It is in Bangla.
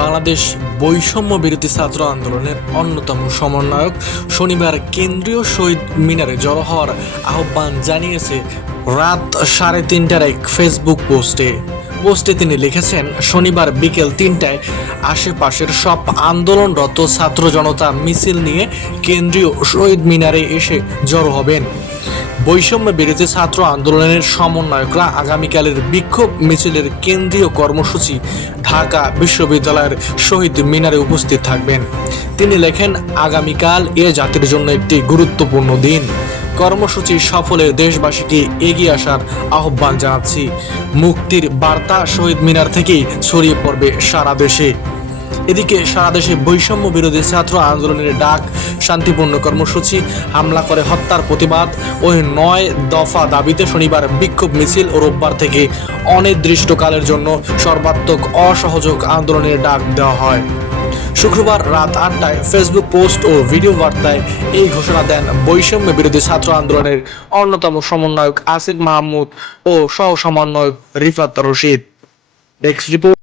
বাংলাদেশ বৈষম্য বিরোধী ছাত্র আন্দোলনের অন্যতম সমন্বয়ক শনিবার কেন্দ্রীয় শহীদ মিনারে জড়ো হওয়ার আহ্বান জানিয়েছে রাত সাড়ে তিনটার এক ফেসবুক পোস্টে। পোস্টে তিনি লিখেছেন, শনিবার বিকেল তিনটায় আশেপাশের সব আন্দোলনরত ছাত্র জনতা মিছিল নিয়ে কেন্দ্রীয় শহীদ মিনারে এসে জড়ো হবেন। বৈষম্য বিরোধী ছাত্র আন্দোলনের সমন্বয়করা। আগামীকালের বিক্ষোভ মিছিলের কেন্দ্রীয় কর্মসূচি ঢাকা বিশ্ববিদ্যালয়ের শহীদ মিনারে উপস্থিত থাকবেন। তিনি লেখেন, আগামীকাল এ জাতির জন্য একটি গুরুত্বপূর্ণ দিন। কর্মসূচি সফলে দেশবাসীকে এগিয়ে আসার আহ্বান জানাচ্ছি। মুক্তির বার্তা শহীদ মিনার থেকেই ছড়িয়ে পড়বে সারা দেশে। এদিকে সারা দেশে বৈষম্য বিরোধী ছাত্র আন্দোলনের ডাক, শান্তিপূর্ণ কর্মসূচি, হামলা করে হত্যার প্রতিবাদ, ওই নয় দফা দাবিতে শনিবার বিক্ষোভ মিছিল ও রোববার থেকে অনির্দিষ্টকালের জন্য সর্বাত্মক অসহযোগ আন্দোলনের ডাক দেওয়া হয়। শুক্রবার রাত আটটায় ফেসবুক পোস্ট ও ভিডিও বার্তায় এই ঘোষণা দেন বৈষম্য বিরোধী ছাত্র আন্দোলনের অন্যতম সমন্বয়ক আসিফ মাহমুদ ও সহ সমন্বয়ক রিফাত রশিদ। Desk report